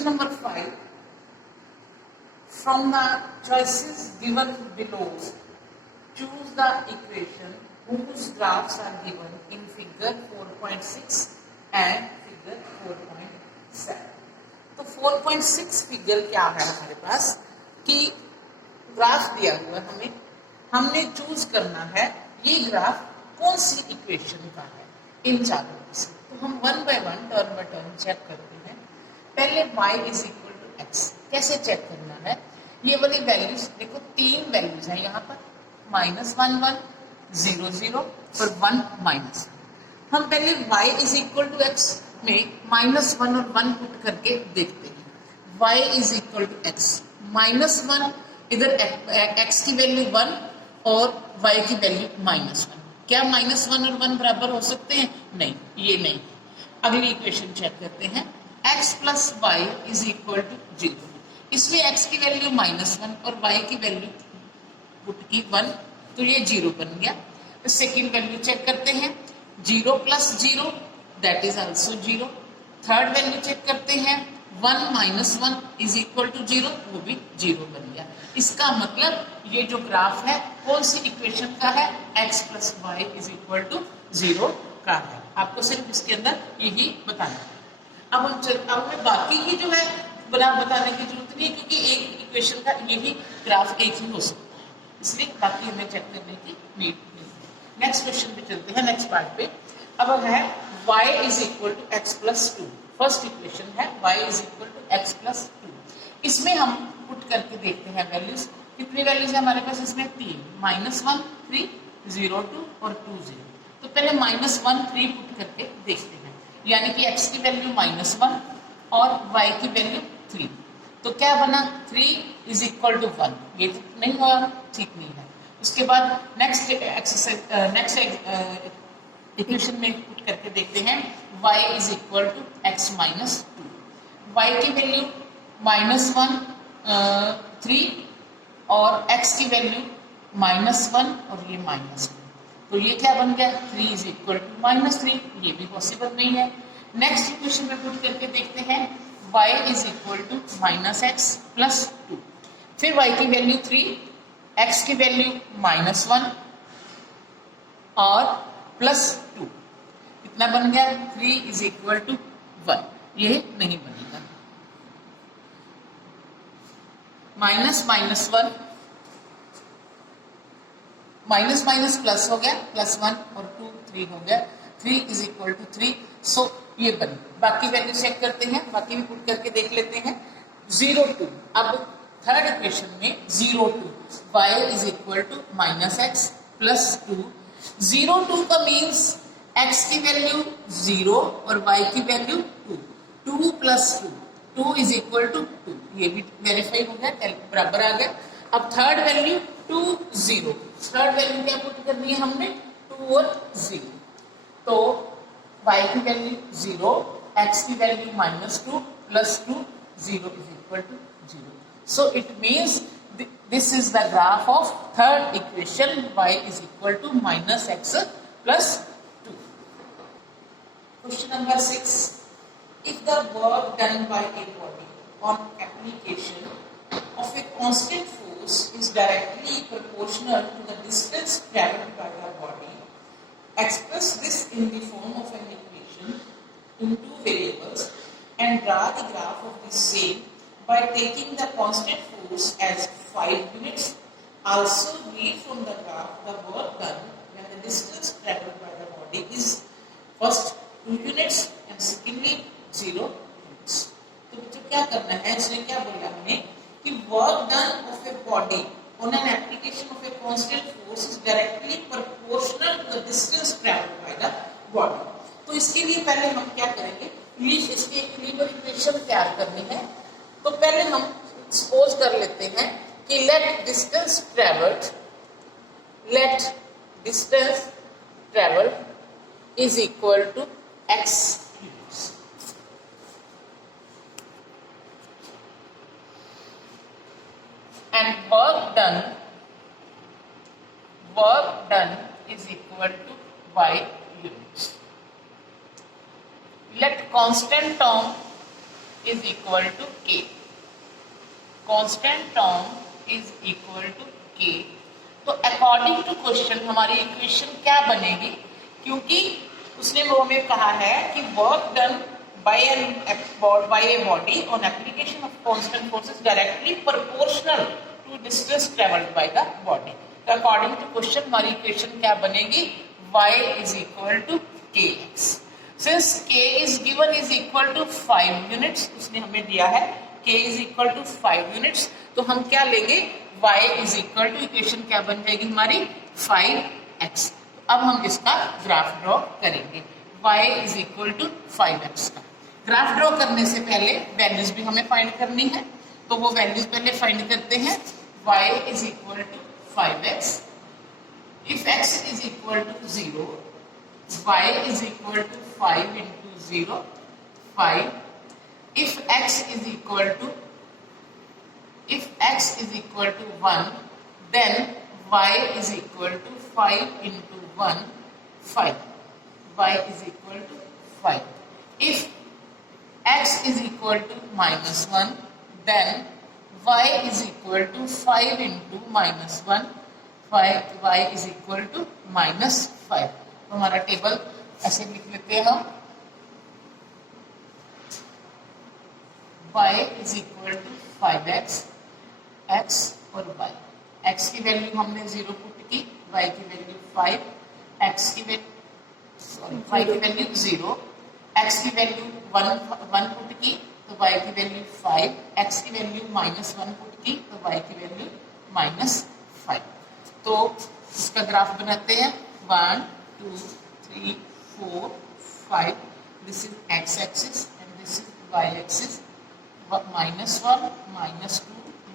Question number 5. From the choices given below, choose the equation whose graphs are given in figure 4.6 and figure 4.7. तो 4.6 figure क्या है हमारे पास कि graph दिया हुआ है हमें, हमने चूज करना है ये ग्राफ कौन सी इक्वेशन का है इन चारों में से। तो हम one by one term by term check करते हैं। पहले y is equal to x, कैसे चेक करना है? ये वाली वैल्यूज देखो, तीन वैल्यूज है यहाँ पर, -1 1 0 0 और 1 माइनस। हम पहले y is equal to x में -1 और 1 पुट करके देखते हैं। y is equal to x, -1 इधर x की वैल्यू 1 और y की वैल्यू -1। क्या -1 और 1 बराबर हो सकते हैं? नहीं, ये नहीं। अगली इक्वेशन चेक करते हैं। x plus y is equal to 0। इसमें x की वैल्यू -1 और y की वैल्यू पुट की 1, तो ये 0 बन गया। तो सेकेंड वैल्यू चेक करते हैं। 0 plus 0 that is also 0। Third value check करते हैं। 1 माइनस 1 इज इक्वल टू 0, वो भी 0 बन गया। इसका मतलब ये जो ग्राफ है कौन सी इक्वेशन का है? x plus y is equal to 0 का है। आपको सिर्फ इसके अंदर यही बताना है। अब हमें बाकी की जो है बताने की जरूरत नहीं है, क्योंकि एक इक्वेशन का यही ग्राफ एक ही हो सकता है, इसलिए बाकी हमें चेक करने की नीड नहीं है। नेक्स्ट क्वेश्चन पे चलते हैं, नेक्स्ट पार्ट पे। अब है y is equal to x plus 2। First equation है y is equal to x plus 2। इसमें हम पुट करके देखते हैं वैल्यूज। कितनी वैल्यूज है हमारे पास इसमें? 3, -1 3 0 2 और 2 0। तो पहले -1 3 पुट करके देखते हैं, यानी कि x की वैल्यू -1 और y की वैल्यू 3। तो क्या बना? 3 इज इक्वल टू 1। ये नहीं हुआ, ठीक नहीं है। उसके बाद नेक्स्ट एक्सरसाइज नेक्स्ट इक्वेशन में पुट करके देखते हैं। y is equal to x minus 2। y की वैल्यू -1 3 और x की वैल्यू -1 और ये -1। तो ये क्या बन गया? 3 इज इक्वल टू -3। ये भी पॉसिबल नहीं है। नेक्स्ट इक्वेशन में पुट करके देखते हैं। y is equal to -x plus 2। फिर y की वैल्यू 3, x की वैल्यू -1 और प्लस 2। कितना बन गया? 3 इज इक्वल टू 1। ये नहीं बनेगा। Minus minus 1 minus minus plus हो गया, +1 और 2 3 हो गया। 3 इज इक्वल टू 3। सो ये बन। बाकी वैल्यू चेक करते हैं, बाकी भी पुट करके देख लेते हैं। 0 2। अब थर्ड इक्वेशन में 0 2 y is equal to -x plus 2। 0 2 का मीन्स x की वैल्यू 0 और y की value 2। 2 plus 2, 2 is equal to 2। ये भी वेरीफाई हो गया, बराबर आ गया। अब थर्ड वैल्यू 2 0। थर्ड वैल्यू क्या पुट करनी है हमने? 2 और 0। तो y की वैल्यू 0, x की value -2 plus 2, 0 is equal to 0। So it means this is the graph of third equation, y is equal to -x plus 2. Question number 6. If the work done by a body on application of a constant force is directly proportional to the distance traveled by the body, express this in the form of an equation in two variables and draw the graph of the same by taking the constant force as 5 units. Also read from the graph the work done when the distance traveled by the body is first 2 units and secondly 0 units. तो बच्चों क्या करना है? इसने क्या बोला हमें कि work done of a body on an application of a constant force is directly proportional to the distance traveled by the body. तो इसके लिए पहले हम क्या करेंगे? इसकी इक्विलिब्रियम इक्वेशन तैयार करनी है। तो पहले हम सपोज कर लेते हैं कि let distance travelled is equal to x and work done is equal to y units. Let constant term is equal to K, constant term is equal to K. तो अकॉर्डिंग टू क्वेश्चन हमारी equation क्या बनेगी, क्योंकि उसने वो हमें कहा है कि work done by a body on application of constant forces directly proportional to distance traveled by the body. तो according to question हमारी इक्वेशन क्या बनेगी, y is equal to kx. Since k is given is equal to 5 units, उसने हमें दिया है k is equal to 5 units, तो हम क्या लेंगे, y is equal to equation क्या बन जाएगी हमारी 5x. अब हम इसका ग्राफ ड्रॉ करेंगे, y is equal to 5x का। ग्राफ ड्रॉ करने से पहले वैल्यूज भी हमें फाइंड करनी है, तो वो वैल्यूज पहले फाइंड करते हैं। y is equal to 5x. If x is equal to 0, y is equal to 5 into 0, 5. If x is equal to 1, then y is equal to 5 into 1, 5. y is equal to 5. If x is equal to -1, then y is equal to 5 into -1, y is equal to -5. तो हमारा table ऐसे लिख लेते हैं हम, y is equal to 5x, x और y। x की value हमने 0 पुट की, y की वैल्यू 5, x की वैल्यू y की वैल्यू 0, x की वैल्यू 1 पुट की तो y की वैल्यू 5, x की वैल्यू -1 पुट की तो y की वैल्यू -5। तो इसका ग्राफ बनाते हैं, 1 2 3 4 5, this is x axis and this is y axis, -1 -2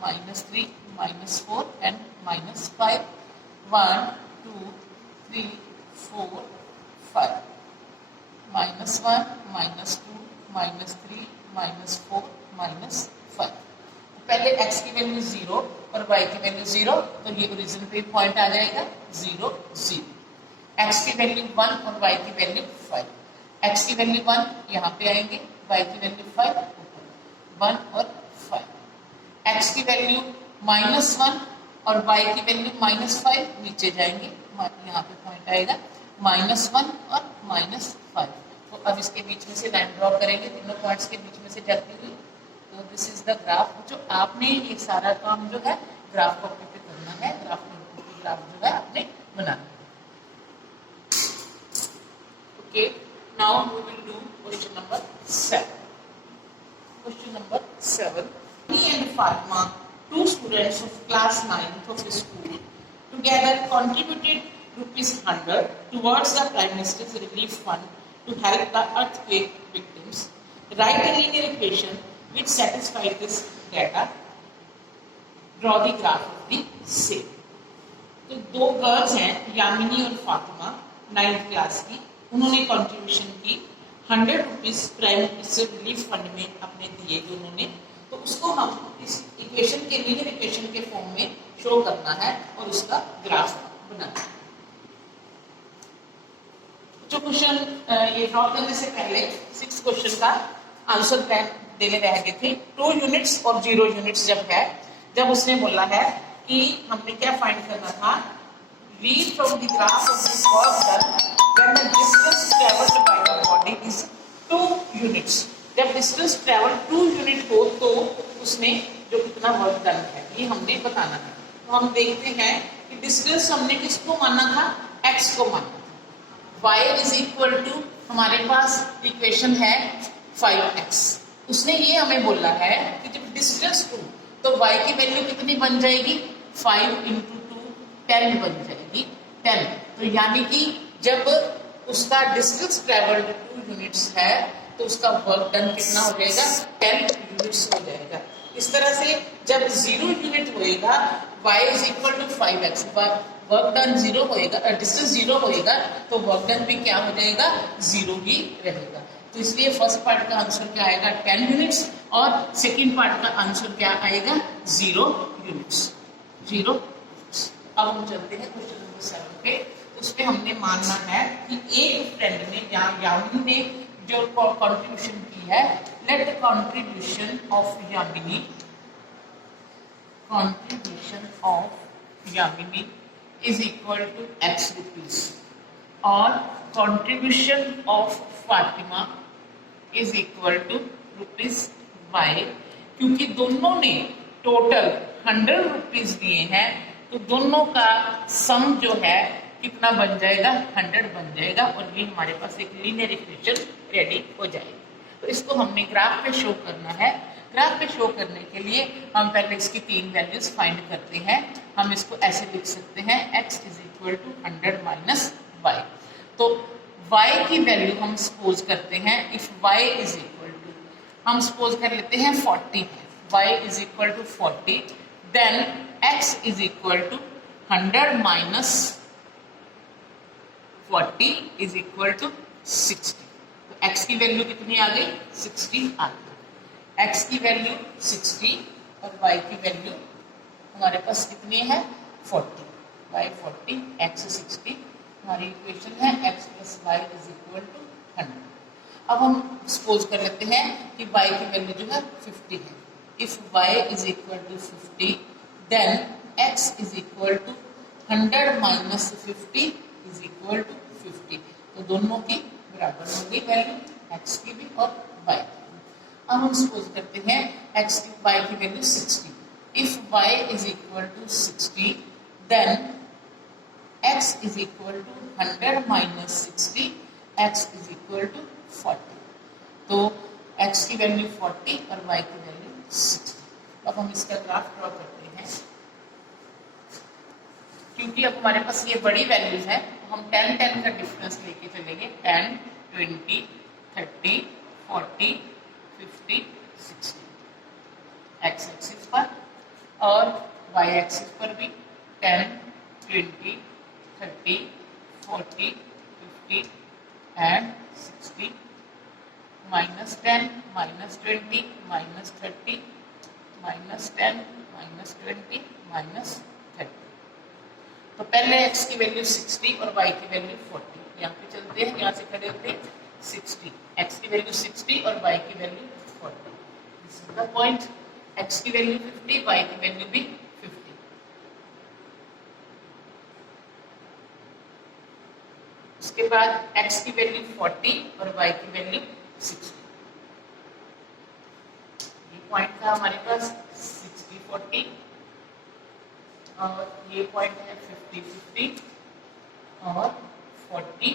-3 -4 and -5, 1 2 3 4 5, -1 -2 -3 -4 -5। पहले x की वैल्यू 0 और y की वैल्यू 0, तो ये ओरिजिन पे पॉइंट आ जाएगा 0 0। x की वैल्यू 1 और y की वैल्यू 5, x की वैल्यू 1 यहाँ पे आएंगे, y की वैल्यू 5 ऊपर, 1 और 5। x की वैल्यू -1 और y की वैल्यू -5 नीचे जाएंगे, यहाँ पे पॉइंट आएगा -1 और -5। तो अब इसके बीच में से लाइन ड्रॉ करेंगे, तीनों पॉइंट्स के बीच में से जाती हुई। तो दिस इज द ग्राफ, जो आपने ये सारा काम जो है ग्राफ कॉपी पे करना है, ग्राफ जो है आपने बनाना है। Okay, now we will do question number 7। Question number 7, me and Fatima, two students of class 9th of the school, together contributed ₹100 towards the Prime Minister's Relief Fund to help the earthquake victims. Write a linear equation which satisfies this data. Draw the graph of the same. तो दो girls हैं, यामिनी और Fatima, 9th class की, उन्होंने contribution की ₹100 prime minister relief fund में अपने दिए दोनों ने। तो उसको हम इस इक्वेशन के लीनियर इक्वेशन के फॉर्म में शो करना है और उसका ग्राफ बनाना है। जो क्वेश्चन ये ड्रॉ करने से पहले 6 क्वेश्चन का आंसर देने रह गए थे। 2 यूनिट्स और 0 यूनिट्स जब उसने बोला है कि हमने क्या फाइंड करना था, read from the graph of the work done when the distance travelled by the body is 2 units. जब डिस्टेंस ट्रैवल 2 यूनिट हो तो उसने जो कितना वर्क डन है ये हमने बताना है। तो हम देखते हैं कि डिस्टेंस हमने किसको माना था, x को माना था। y इज इक्वल टू हमारे पास इक्वेशन है 5x। उसने ये हमें बोला है कि जब डिस्टेंस 2 तो y की वैल्यू कितनी बन जाएगी, 5 into 2 10 बन जाएगी, 10। तो यानी कि जब उसका डिस्टेंस ट्रेवल्ड 2 यूनिट्स है तो उसका वर्क डन कितना हो जाएगा, 10 यूनिट्स हो जाएगा। इस तरह से जब 0 यूनिट होएगा y is equal to 5x, work done 0 होएगा, डिस्टेंस 0 होएगा तो वर्क डन भी क्या हो जाएगा, 0 ही रहेगा। तो इसलिए फर्स्ट पार्ट का आंसर क्या आएगा, 10 यूनिट्स, और सेकंड पार्ट का आंसर क्या आएगा, 0 यूनिट्स, 0 यूनिट्स। अब हम चलते हैं क्वेश्चन नंबर 7 पे। उस पे हमने मानना है कि एक फ्रेंड ने या यामिनी ने जो कंट्रीब्यूशन की है, let the contribution of Yamini is equal to x rupees और contribution of Fatima is equal to ₹y, क्योंकि दोनों ने टोटल 100 रुपीज दिए हैं तो दोनों का सम जो है कितना बन जाएगा, 100 बन जाएगा और ये हमारे पास एक लीनियर इक्वेशन रेडी हो जाएगी। तो इसको हमने ग्राफ पे शो करना है। ग्राफ पे शो करने के लिए हम पहले इसकी 3 वैल्यूज फाइंड करते हैं। हम इसको ऐसे लिख सकते हैं x is equal to 100 minus y। तो y की वैल्यू हम सपोज करते हैं, if y is equal to, हम सपोज कर लेते हैं 40 है, y is equal to 40, then x is equal to 100 minus 40 is equal to 60। तो x की वैल्यू कितनी आ गई, 60 आ गई। x की वैल्यू 60 और y की वैल्यू हमारे पास कितनी है, 40, y 40 x 60। हमारी इक्वेशन है x plus y is equal to 100। अब हम सपोज कर लेते हैं कि y की वैल्यू जो है 50 है। If y is equal to 50, then x is equal to 100 minus 50 is equal to 50। तो दोनों की बराबर हो गई वैल्यू, x की भी और y की। अब हम सपोज करते हैं x की y की value 60। If y is equal to 60, then x is equal to 100 minus 60, x is equal to 40। तो x की वैल्यू 40 और y की वैल्यू 60। अब हम इसका ग्राफ ड्रॉ करते हैं। क्योंकि अब हमारे पास ये बड़ी वैल्यूज है तो हम 10 का डिफरेंस लेके चलेंगे, 10, 20, 30, 40, 50, 60 x एक्सिस पर और y एक्सिस पर भी 10, 20, 30, 40, 50 and 60, minus 10, minus 20, minus 30, minus 10, minus 20, minus 30। तो पहले x की वैल्यू 60 और y की वैल्यू 40, यहाँ पे चलते हैं, यहाँ से खड़े होते हैं 60, x की वैल्यू 60 और y की value 40। This is the point, x की वैल्यू 50, y की वैल्यू भी 50। उसके बाद x की वैल्यू 40 और y की वैल्यू 60। ये पॉइंट था हमारे पास 60, 40 और ये पॉइंट है 50, 50 और 40,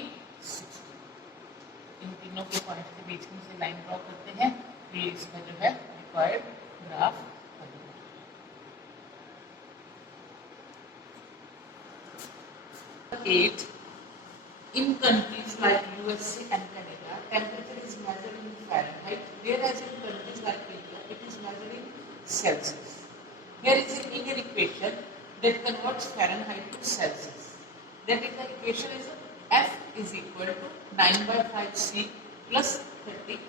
60। इन तीनों के पॉइंट के बीच में से लाइन ड्रॉ करते हैं, ये इसका जो है रिक्वायर्ड ग्राफ बनेगा। 8. In countries like USA and Canada, temperature is measured in Fahrenheit, whereas in countries like India, it is measured in Celsius. Here is a linear equation that converts Fahrenheit to Celsius. That is, the equation is F is equal to 9/5C plus 30.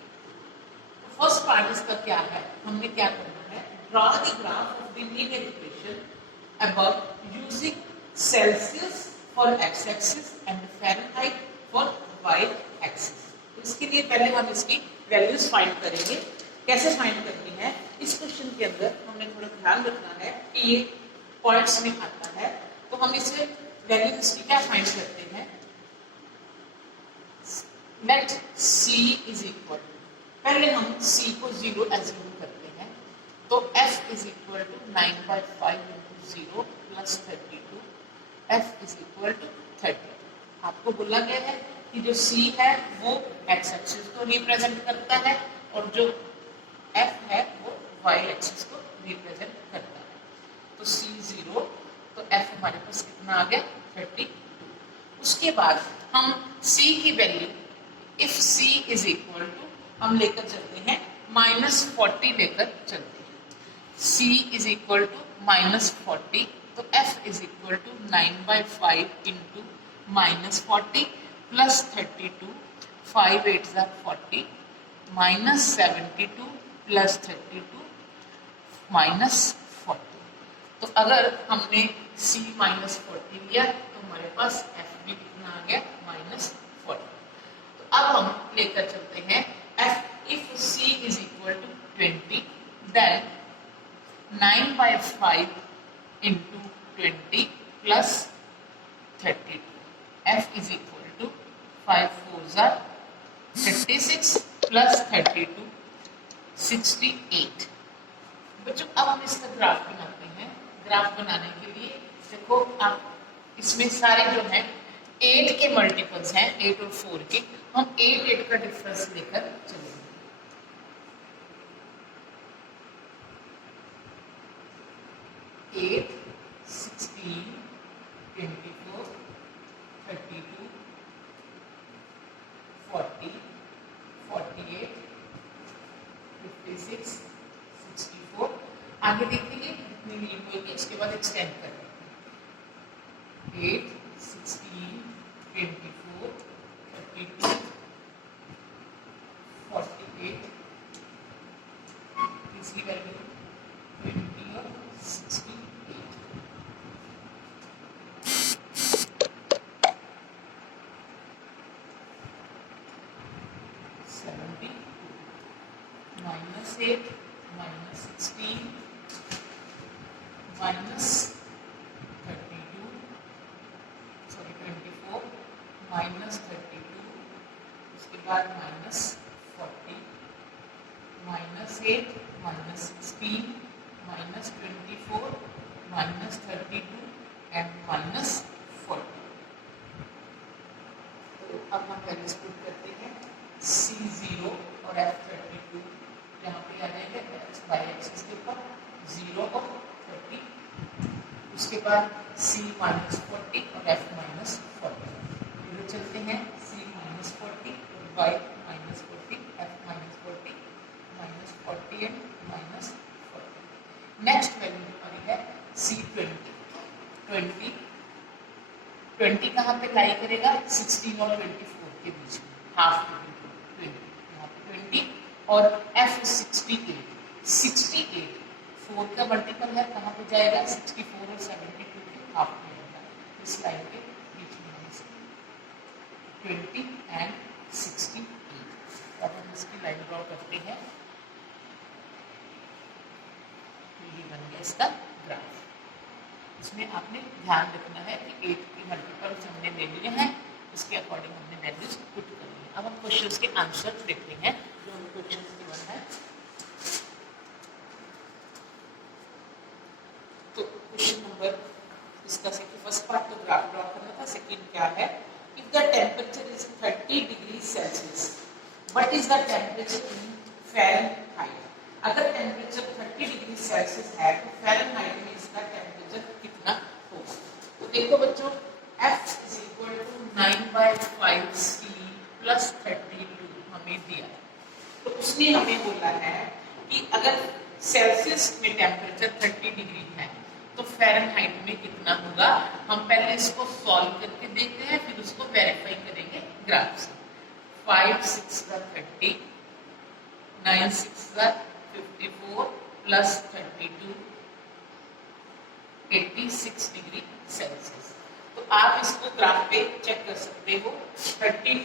The first part इसका क्या है, हमने क्या करना है, draw the graph of the linear equation above using Celsius for x-axis and Fahrenheit for y-axis. तो इसके लिए पहले हम इसकी वैल्यूज फाइंड करेंगे। कैसे फाइंड करनी है, इस क्वेश्चन के अंदर हमने थोड़ा ध्यान रखना है कि ये पॉइंट्स में आता है, तो हम इसे वैल्यू इसकी क्या फाइंड करते हैं, let c is equal to, पहले हम c को 0 एज्यूम करते हैं, तो f is equal to 9/5 into 0 plus 32, f is equal to 30। आपको बोला गया है कि जो c है वो x एक्सिस को रिप्रेजेंट करता है और जो f है वो y एक्सिस को रिप्रेजेंट करता है। तो c 0, तो f हमारे पास कितना आ गया, 32। उसके बाद हम c की value, if c is equal to, हम लेकर चलते हैं -40 लेकर चलते हैं, c इज इक्वल टू -40, तो f is equal to 9/5 into -40 plus 32, 5 8 40, -72 plus 32 -40। तो अगर हमने c -40 लिया तो हमारे पास f भी कितना आ गया, -40। तो अब हम लेकर चलते हैं f if c is equal to 20 then 9/5 into 20 plus 32. f is equal to 5 4s are 36 plus 32 68. बच्चों अब हम इसका ग्राफ बनाते हैं। ग्राफ बनाने के लिए देखो आप इसमें सारे जो है 8 के मल्टीपल्स हैं, 8 और 4 के, हम 8 का डिफरेंस लेकर चलेंगे। 8 16 24 32 40 48 56 64। आगे देखेंगे कितनी लीड होगी, इसके बाद एक्सटेंड करेंगे। 8 16 24 32 48 तीसरी वैल्यू 20 और 68 70 -8 -16 -32 सॉरी 24 -32 उसके बाद -40 -8 -16 -24 -32 एंड -40। तो अब हम पहले स्प्लिट करते हैं C0 और F32 यहाँ पे आ जाएगा x y एक्सिस के ऊपर 0 और 30, उसके बाद C -40 और F -40। इधर चलते हैं C -40 और y -40 F -40 -40 and -40। Next value हमारी है C20। 20 कहाँ पे लाई करेगा? 16 और 24 के बीच में, हाफ 20 यहाँ पे 20 और F68 4 का मल्टीपल है, कहाँ पे जाएगा? 64 और 72 के हाफ में जाएगा। इस लाइन के बीच में 20 एंड 68। अब हम इसकी लाइन ड्रॉ करते हैं। ये बन गया इसका ग्राफ। इसमें आपने ध्यान रखना है कि 8 के मल्टीपल्स हमने ले लिए हैं, इसके अकॉर्डिंग हमने वैल्यूज पुट करनी है। अब हम क्वेश्चंस के आंसर देखते हैं जो हम क्वेश्चंस गिवन है। तो क्वेश्चन नंबर इसका फर्स्ट पार्ट तो ग्राफ ड्रॉ करना था। सेकंड क्या है? If the temperature is 30 degree Celsius what is the temperature in Fahrenheit. अगर टेम्परेचर 30 डिग्री सेल्सियस है तो फ़ारेनहाइट में इसका टेम्परेचर कितना होगा? तो देखो बच्चों F is equal to 9/5 C plus 32 हमें दिया है। तो उसने हमें बोला है कि अगर सेल्सियस में टेम्परेचर 30 डिग्री है तो फ़ारेनहाइट में कितना होगा। हम पहले इसको सॉल्व करके देखते हैं, फिर उसको वेरीफाई करेंगे ग्राफ से। 5 6 30 9 6 54 प्लस 32 86 डिग्री सेल्सियस। तो आप इसको ग्राफ पे चेक कर सकते हो। 30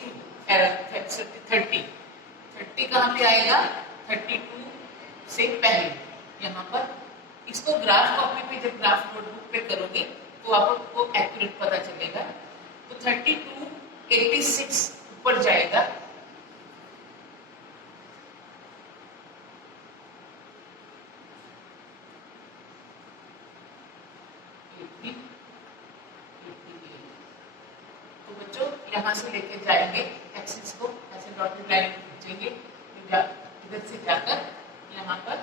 कहाँ पे आएगा? 32 से पहले यहाँ पर। इसको ग्राफ कॉपी पे जब ग्राफ नोटबुक पे करोगे तो आपको एक्यूरेट पता चलेगा। तो 32 86 ऊपर जाएगा, तो बच्चों यहाँ से लेके जाएंगे एक्सिस को, ऐसे डॉटेड लाइन खींचेंगे, इधर से जाकर यहाँ पर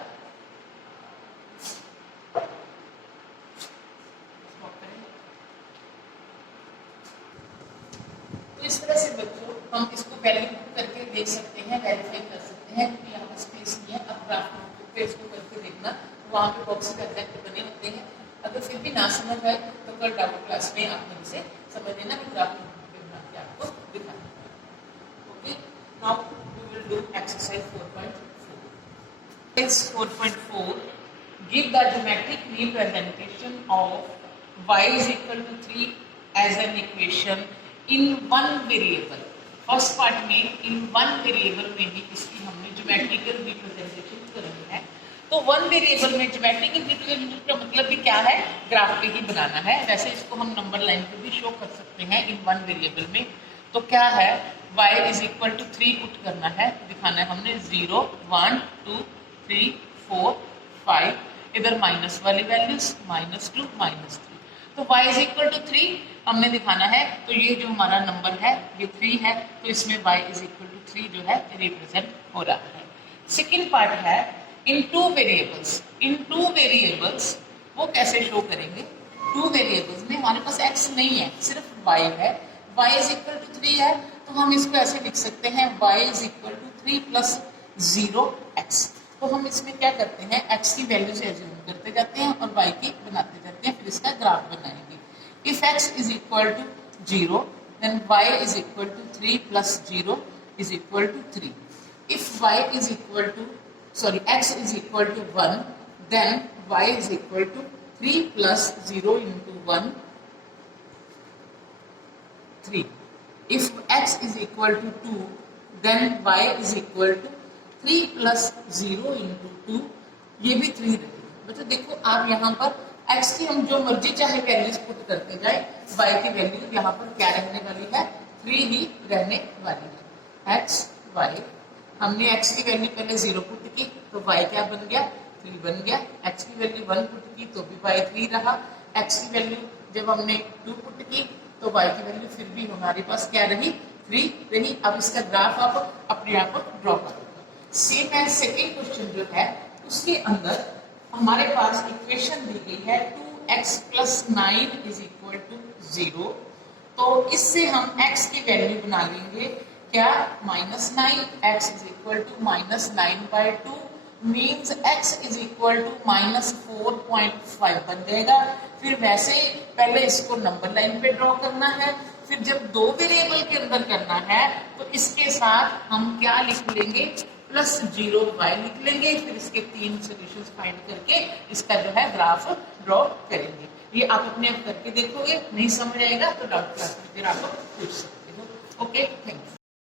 तो इस तरह से बच्चों हम इसको वैल्यू करके देख सकते हैं, वेरीफाई कर सकते हैं कि यहाँ पर स्पेस नहीं है। अब ग्राफ नोटबुक पे इसको करके देखना, वहाँ पे बॉक्सेस एग्जैक्ट बने होते हैं। अगर फिर भी ना समझ आए तो कल डाउट क्लास में आप मेरे से समझ लेना, मैं ग्राफ नोटबुक पे बना के आपको दिखाऊंगा। Okay, now we will do exercise 4.4। Exercise 4.4, give the geometric representation of y is equal to 3 as an equation in one variable. First part में इन वन वेरिएबल में ही इसकी हमने ज्योमेट्रिकल रिप्रेजेंटेशन करनी है। तो वन वेरिएबल में geometrical representation का मतलब भी क्या है, ग्राफ पे ही बनाना है। वैसे इसको हम नंबर लाइन पे भी शो कर सकते हैं इन वन वेरिएबल में। तो क्या है, y is equal to 3 put करना है, दिखाना है हमने 0 1 2 3 4 5, इधर माइनस वाली वैल्यूज -2 -3। तो y इज इक्वल टू 3 हमने दिखाना है। तो ये जो हमारा नंबर है ये 3 है, तो इसमें y इज इक्वल टू 3 जो है रिप्रेजेंट हो रहा है। सेकेंड पार्ट है इन टू वेरिएबल्स। इन टू वेरिएबल्स वो कैसे शो करेंगे, टू वेरिएबल्स में हमारे पास x नहीं है, सिर्फ y है। y इज इक्वल टू 3 है, तो हम इसको ऐसे लिख सकते हैं y is equal to 3 plus 0x। तो हम इसमें क्या करते हैं, x की वैल्यू से एज्यूम करते जाते हैं और y की बनाते जाते हैं, फिर इसका ग्राफ बनाएंगे। If x is equal to 0 then y is equal to 3 plus 0 is equal to 3। If y is equal to x is equal to 1 then y is equal to 3 plus 0 into 1 3। If x is equal to 2, then y is equal to 3 plus 0 into 2, ये भी 3 रहेगा। बच्चों देखो आप यहाँ पर x की हम जो मर्जी चाहे वैल्यूज पुट करते जाए, y की वैल्यू यहाँ पर क्या रहने वाली है, 3 ही रहने वाली है। x y हमने x की वैल्यू पहले 0 पुट की तो y क्या बन गया, 3 बन गया। x की वैल्यू 1 पुट की तो भी y 3 रहा। x की वैल्यू जब हमने 2 पुट की तो y की वैल्यू फिर भी हमारे पास क्या रही, 3 रही। अब इसका ग्राफ आप अपने आप ड्रॉ करोगे। सेम है सेकेंड क्वेश्चन जो है, उसके अंदर हमारे पास इक्वेशन दी गई है 2x plus 9 is equal to 0। तो इससे हम x की वैल्यू बना लेंगे क्या, -9। x is equal to -9/2 means x is equal to -4.5 बन जाएगा। फिर वैसे पहले इसको नंबर लाइन पे ड्रॉ करना है, फिर जब दो वेरिएबल के अंदर करना है तो इसके साथ हम क्या लिख लेंगे, +0y लिख लेंगे। फिर इसके 3 सॉल्यूशंस फाइंड करके इसका जो है ग्राफ ड्रॉ करेंगे। ये आप अपने आप करके देखोगे, नहीं समझ आएगा तो डाउट क्लास में फिर आप पूछ सकते हो। Okay, thank you.